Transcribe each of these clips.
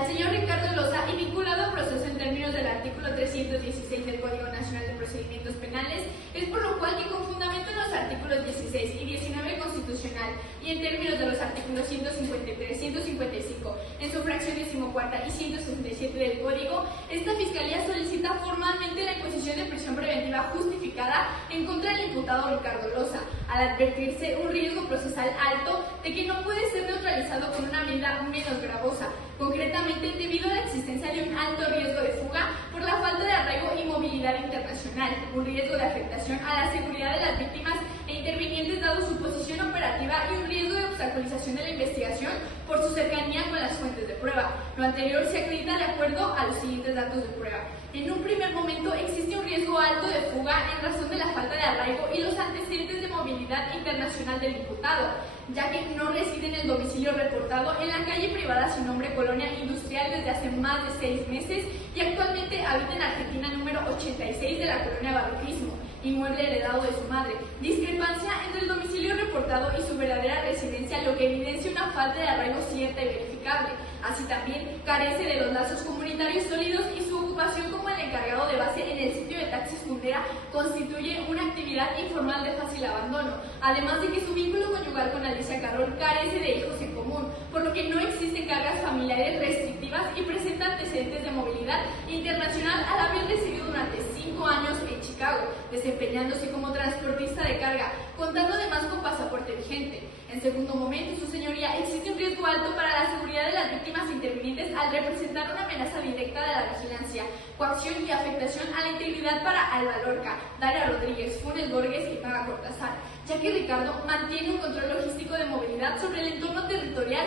al señor Ricardo Loza y vinculado a proceso en términos del artículo 316 del Código Nacional de Procedimientos Penales, es por lo cual que con fundamento en los artículos 16 y 19 constitucional y en términos de los artículos 153, 155, en su fracción 14ª y 167 del Código, esta Fiscalía solicita formalmente la imposición de prisión preventiva justificada en contra del imputado Ricardo Loza, al advertirse un riesgo procesal alto de que no puede ser neutralizado con una medida menos gravosa, concretamente debido a la existencia de un alto riesgo de fuga por la falta de arraigo y movilidad internacional, un riesgo de afectación a la seguridad de las víctimas e intervinientes dado su posición operativa y un riesgo de obstaculización de la investigación por su cercanía con las fuentes de prueba. Lo anterior se acredita de acuerdo a los siguientes datos de prueba. En un primer momento existe un riesgo alto de fuga en razón de la falta de arraigo y los antecedentes de movilidad internacional del imputado, ya que no reside en el domicilio reportado en la calle privada sin nombre Colonia Industrial desde hace más de 6 meses y actualmente habita en Argentina número 86 de la Colonia Barroquismo, inmueble heredado de su madre. Discrepancia entre el domicilio reportado y su verdadera residencia, lo que evidencia una falta de arraigo cierta y verificable. Así también carece de los lazos comunitarios sólidos y su ocupación como el encargado de base en el sitio de taxis Fundera constituye una actividad informal de fácil abandono, además de que su vínculo conyugal con Alicia Carrol carece de hijos en común, por lo que no existen cargas familiares restrictivas y presenta antecedentes de movilidad internacional al haber residido durante 5 años en Chicago, desempeñándose como transportista de carga, contando además con pasaporte vigente. En segundo momento, su señoría, existe un riesgo alto para la seguridad de las víctimas intervinientes al representar una amenaza directa de la vigilancia, coacción y afectación a la integridad para Alba Lorca, Daria Rodríguez, Funes Borges y Maga Cortázar, ya que Ricardo mantiene un control logístico de movilidad sobre el entorno territorial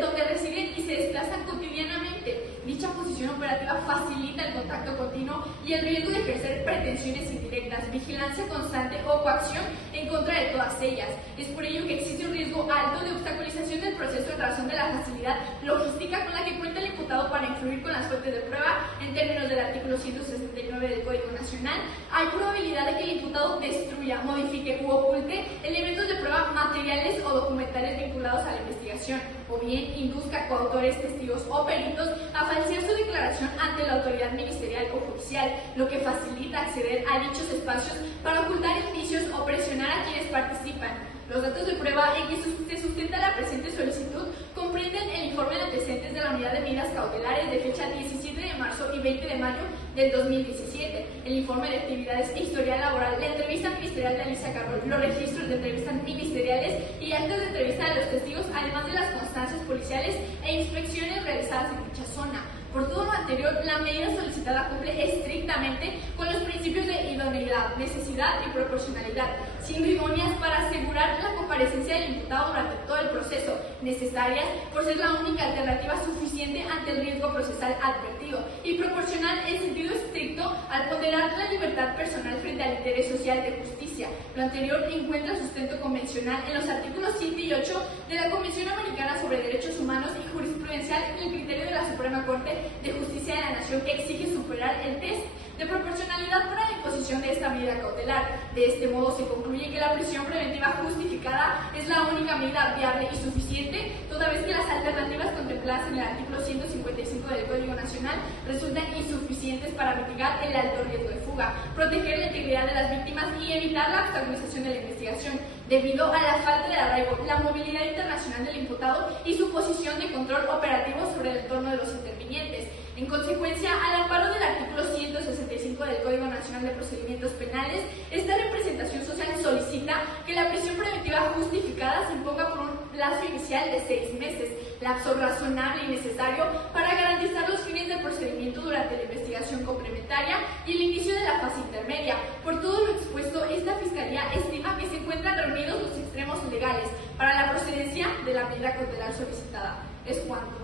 donde residen y se desplazan cotidianamente. Dicha posición operativa facilita el contacto continuo y el riesgo de ejercer pretensiones indirectas, vigilancia constante o coacción en contra de todas ellas. Es por ello que existe un riesgo alto de obstaculización del proceso en razón de la facilidad logística con la que cuenta el imputado para influir con las fuentes de prueba en términos del artículo 169 del Código Nacional. Hay probabilidad de que el imputado destruya, modifique u oculte elementos de prueba materiales o documentales vinculados a la investigación, o bien induzca coautores, testigos o peritos a falsear su declaración ante la autoridad ministerial o judicial, lo que facilita acceder a dichos espacios para ocultar indicios o presionar a quienes participan. Los datos de prueba en que se sustenta la presente solicitud comprenden el informe de antecedentes de la Unidad de Medidas Cautelares de fecha 17 de marzo y 20 de mayo del 2017, el informe de actividades e historial laboral, la entrevista ministerial de Alicia Carrol, los registros de entrevistas ministeriales y actas de entrevista de los testigos, además de las constancias policiales e inspecciones realizadas en dicha zona. Por todo lo anterior, la medida solicitada cumple estrictamente con los principios de idoneidad, necesidad y proporcionalidad, siendo idóneas para asegurar la comparecencia del imputado durante todo el proceso, necesarias por ser la única alternativa suficiente ante el riesgo procesal advertido, y proporcional en sentido estricto al ponderar la libertad personal frente al interés social de justicia. Lo anterior encuentra sustento convencional en los artículos 7 y 8 de la Convención Americana sobre Derechos Humanos y jurisprudencial en el criterio de la Suprema Corte de Justicia de la Nación, que exige superar el test de proporcionalidad para la imposición de esta medida cautelar. De este modo se concluye que la prisión preventiva justificada es la única medida viable y suficiente, toda vez que las alternativas contempladas en el artículo 155 del Código Nacional resultan insuficientes para mitigar el alto riesgo de fuga, proteger la integridad de las víctimas y evitar la obstaculización de la investigación, debido a la falta de arraigo, la movilidad internacional del imputado y su posición de control operativo sobre el entorno de los intervinientes. En consecuencia, al amparo del artículo 165 del Código Nacional de Procedimientos Penales, esta representación social solicita que la prisión preventiva justificada se imponga por un plazo inicial de 6 meses, lapso razonable y necesario para garantizar los fines del procedimiento durante la investigación complementaria y el inicio de la fase intermedia. Por todo lo expuesto, esta Fiscalía estima que se encuentran reunidos los extremos legales para la procedencia de la medida cautelar solicitada. Es cuanto.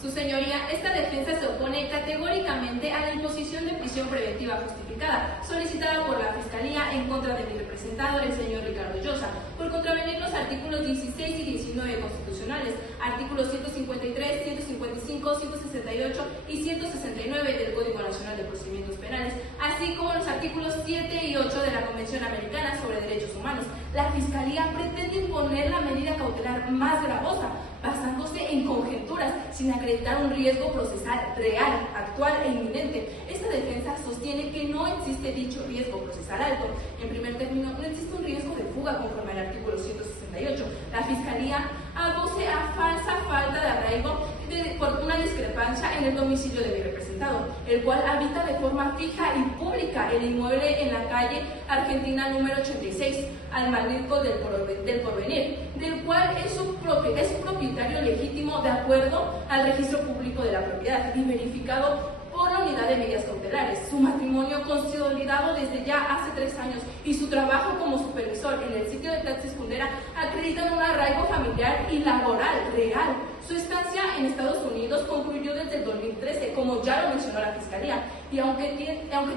Su señoría, esta defensa se opone categóricamente a la imposición de prisión preventiva justificada, solicitada por la Fiscalía en contra de mi representado, el señor Ricardo Loza, por contravenir los artículos 16 y 19 constitucionales, artículos 153, 155, 168 y 169 del Código Nacional de Procedimientos Penales, así así como los artículos 7 y 8 de la Convención Americana sobre Derechos Humanos. La Fiscalía pretende imponer la medida cautelar más gravosa, basándose en conjeturas, sin acreditar un riesgo procesal real, actual e inminente. Esta defensa sostiene que no existe dicho riesgo procesal alto. En primer término, no existe un riesgo de fuga conforme al artículo 168. La Fiscalía aduce a falsa falta de arraigo por una discrepancia en el domicilio de mi representado, el cual habita de forma fija y pública el inmueble en la calle Argentina número 86, al Marisco del Porvenir, del cual es un propietario legítimo de acuerdo al registro público de la propiedad y verificado por la unidad de medidas cautelares. Su matrimonio consolidado desde ya hace 3 años y su trabajo como supervisor en el sitio de Taxis Fundera acreditan un arraigo familiar y laboral real. Su estancia en Estados Unidos concluyó desde el 2013, como ya lo mencionó la Fiscalía, y aunque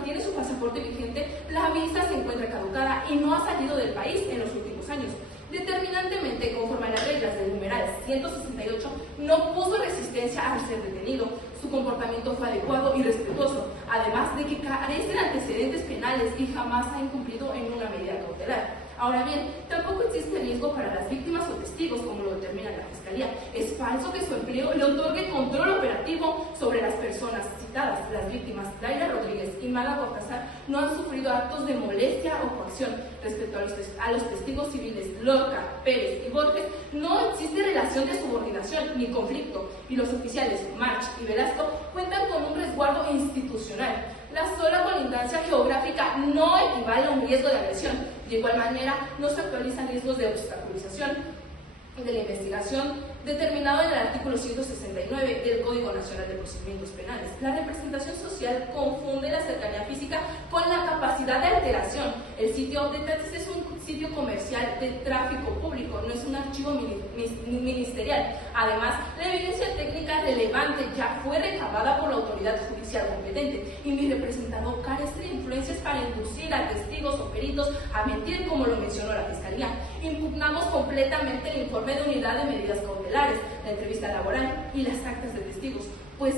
tiene su pasaporte vigente, la visa se encuentra caducada y no ha salido del país en los últimos años. Determinantemente, conforme a las reglas del numeral 168, no puso resistencia al ser detenido. Su comportamiento fue adecuado y respetuoso, además de que carece de antecedentes penales y jamás ha incumplido en una medida cautelar. Ahora bien, tampoco existe riesgo para las víctimas o testigos, como lo determina la Fiscalía. Es falso que su empleo le otorgue control operativo sobre las personas citadas. Las víctimas, Daira Rodríguez y Maga Cortázar, no han sufrido actos de molestia o coacción. Respecto a los testigos civiles Lorca, Pérez y Borges, no existe relación de subordinación ni conflicto, y los oficiales March y Velasco cuentan con un resguardo institucional. La sola colindancia geográfica no equivale a un riesgo de agresión. De igual manera, no se actualizan riesgos de obstaculización de la investigación determinado en el artículo 169 del Código Nacional de Procedimientos Penales. La representación social confunde la cercanía física con la capacidad de alteración. El sitio de Taxis es un sitio comercial de tráfico público, no es un archivo ministerial. Además, la evidencia técnica relevante ya fue recabada por la autoridad judicial competente y mi representado carece de influencias para inducir a testigos o peritos a mentir, como lo mencionó la Fiscalía. Impugnamos completamente el informe de unidad de medidas cautelares, la entrevista laboral y las actas de testigos, pues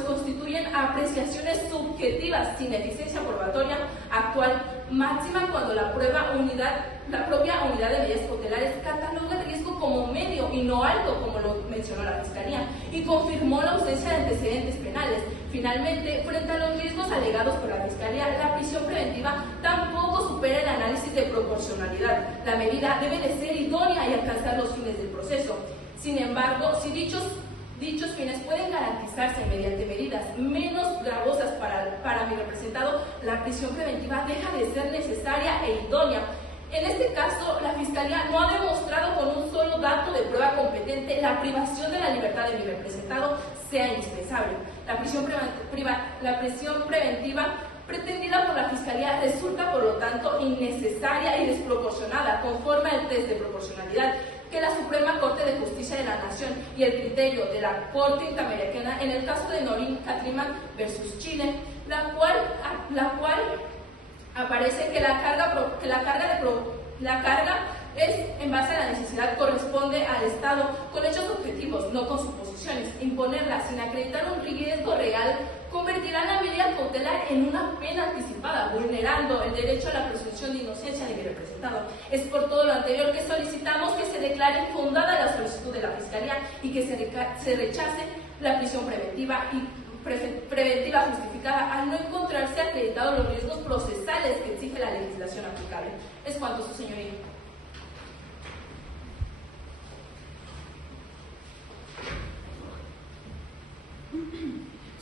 constituyen apreciaciones subjetivas sin eficiencia probatoria actual, máxima cuando la propia unidad de medidas cautelares cataloga el riesgo como medio y no alto, como lo mencionó la Fiscalía, y confirmó la ausencia de antecedentes penales. Finalmente, frente a los riesgos alegados por la Fiscalía, la prisión preventiva tampoco supera el análisis de proporcionalidad. La medida debe de ser idónea y alcanzar los fines del proceso. Sin embargo, si dichos fines pueden garantizarse mediante medidas menos gravosas para mi representado, la prisión preventiva deja de ser necesaria e idónea. En este caso, la Fiscalía no ha demostrado con un solo dato de prueba competente la privación de la libertad de mi representado sea indispensable. La prisión preventiva pretendida por la Fiscalía resulta, por lo tanto, innecesaria y desproporcionada, conforme al test de proporcionalidad que la Suprema Corte de Justicia de la Nación y el criterio de la Corte Interamericana en el caso de Norin Catriman versus Chile, la cual aparece que la carga es en base a la necesidad, corresponde al Estado con hechos objetivos, no con suposiciones. Imponerla sin acreditar un riesgo real convertirá la medida cautelar en una pena anticipada, vulnerando el derecho a la presunción de inocencia de mi representado. Es por todo lo anterior que solicitamos que se declare infundada la solicitud de la Fiscalía y que se rechace la prisión preventiva justificada al no encontrarse acreditados los riesgos procesales que exige la legislación aplicable. Es cuanto, su señoría.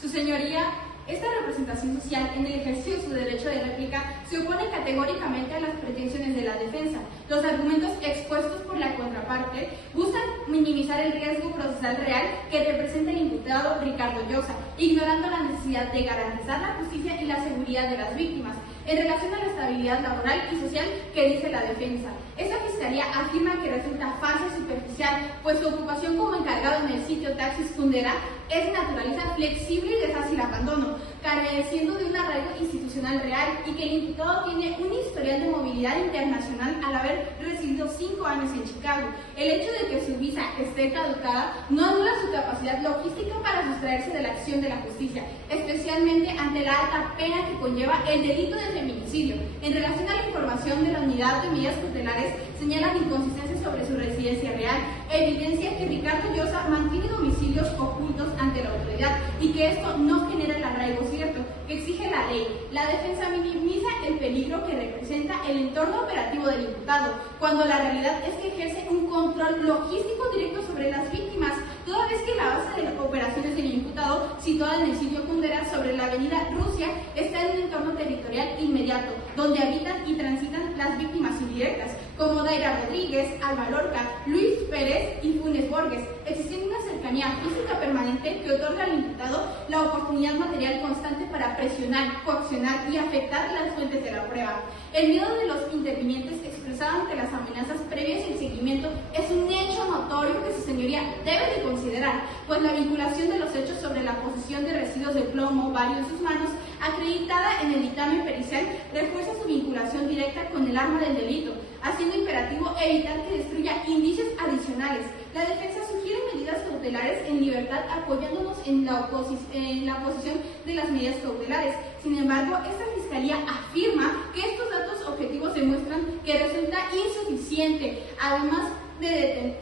Su señoría, esta representación social en el ejercicio de su derecho de réplica se opone categóricamente a las pretensiones de la defensa. Los argumentos expuestos por la contraparte buscan minimizar el riesgo procesal real que representa el imputado Ricardo Llosa, ignorando la necesidad de garantizar la justicia y la seguridad de las víctimas en relación a la estabilidad laboral y social que dice la defensa. Esta Fiscalía afirma que resulta falsa y superficial, pues su ocupación como encargado en el sitio Taxis Fundera es de naturaleza flexible y de fácil abandono, careciendo de un arraigo institucional real, y que el imputado tiene un historial de movilidad internacional al haber residido 5 años en Chicago. El hecho de que su visa esté caducada no anula su capacidad logística para sustraer distraerse de la acción de la justicia, especialmente ante la alta pena que conlleva el delito de feminicidio. En relación a la información de la unidad de medidas cautelares, señalan inconsistencias sobre su residencia real, evidencia que Ricardo Llosa mantiene domicilios ocultos ante la autoridad y que esto no genera el arraigo cierto que exige la ley. La defensa minimiza el peligro que representa el entorno operativo del imputado, cuando la realidad es que ejerce un control logístico directo sobre las víctimas, toda vez que la base de las operaciones del imputado, situada en el sitio Kundera sobre la avenida Rusia, está en un entorno territorial inmediato, donde habitan y transitan las víctimas indirectas, como Daira Rodríguez, Alba Lorca, Luis Pérez y Funes Borges, existiendo una cercanía física permanente que otorga al imputado la oportunidad material constante para presionar, coaccionar y afectar las fuentes de la prueba. El miedo de los intervinientes expresado ante las amenazas previas y el seguimiento es un hecho notorio que su señoría debe de considerar, pues la vinculación de los hechos sobre la posesión de residuos de plomo, bario en sus manos, acreditada en el dictamen pericial, refuerza su vinculación directa con el arma del delito, haciendo imperativo evitar que destruya indicios adicionales. La defensa sugiere medidas cautelares en libertad apoyándonos en la posición de las medidas cautelares. Sin embargo, esta Fiscalía afirma que estos datos objetivos demuestran que resulta insuficiente, además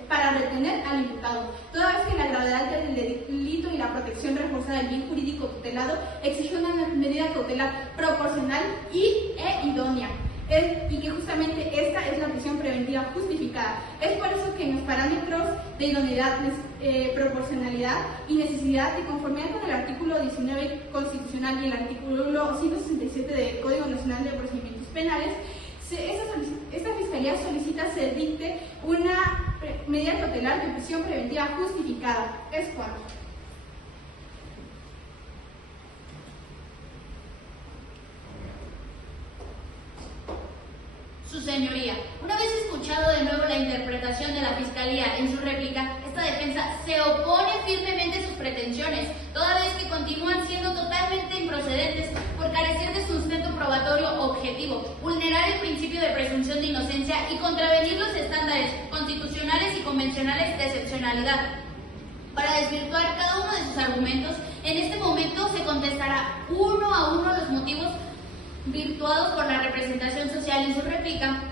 para retener al imputado, toda vez que la gravedad del delito y la protección reforzada del bien jurídico tutelado exige una medida cautelar proporcional e idónea. Y que justamente esta es la prisión preventiva justificada. Es por eso que en los parámetros de idoneidad, proporcionalidad y necesidad, de conformidad con el artículo 19 constitucional y el artículo 167 del Código Nacional de Procedimientos Penales, esta Fiscalía solicita se dicte una medida cautelar de prisión preventiva justificada. Es cuanto. Su señoría, una vez escuchado de nuevo la interpretación de la Fiscalía en su réplica, esta defensa se opone firmemente a sus pretensiones, toda vez que continúan siendo totalmente improcedentes por carecer de sustento probatorio objetivo, vulnerar el principio de presunción de inocencia y contravenir los estándares constitucionales y convencionales de excepcionalidad. Para desvirtuar cada uno de sus argumentos, en este momento se contestará uno a uno los motivos virtuados por la representación social en su réplica,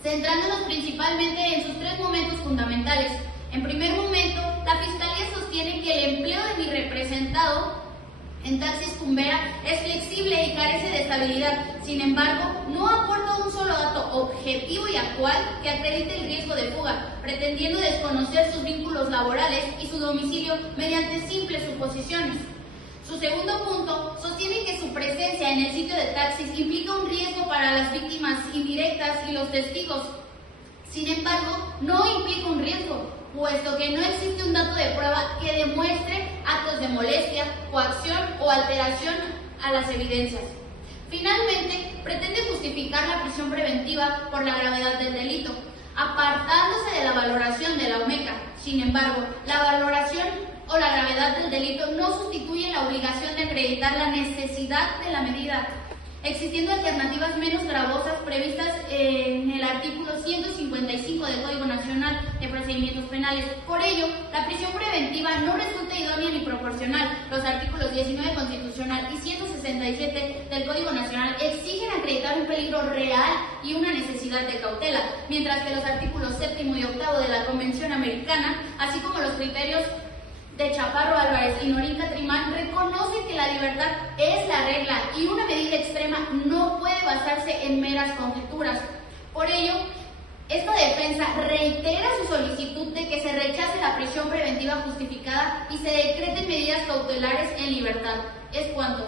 centrándonos principalmente en sus tres momentos fundamentales. En primer momento, la Fiscalía sostiene que el empleo de mi representado en Taxis Kundera es flexible y carece de estabilidad. Sin embargo, no aporta un solo dato objetivo y actual que acredite el riesgo de fuga, pretendiendo desconocer sus vínculos laborales y su domicilio mediante simples suposiciones. Su segundo punto sostiene que su presencia en el sitio de taxis implica un riesgo para las víctimas indirectas y los testigos. Sin embargo, no implica un riesgo, puesto que no existe un dato de prueba que demuestre actos de molestia, coacción o alteración a las evidencias. Finalmente, pretende justificar la prisión preventiva por la gravedad del delito, apartándose de la valoración de la OMECA. Sin embargo, la valoración o la gravedad del delito no sustituye la obligación de acreditar la necesidad de la medida, existiendo alternativas menos gravosas previstas en el artículo 155 del Código Nacional de Procedimientos Penales. Por ello, la prisión preventiva no resulta idónea ni proporcional. Los artículos 19 constitucional y 167 del Código Nacional exigen acreditar un peligro real y una necesidad de cautela, mientras que los artículos 7 y 8 de la Convención Americana, así como los criterios de Chaparro Álvarez y Norín Catrimán, reconoce que la libertad es la regla y una medida extrema no puede basarse en meras conjeturas. Por ello, esta defensa reitera su solicitud de que se rechace la prisión preventiva justificada y se decreten medidas cautelares en libertad. Es cuanto.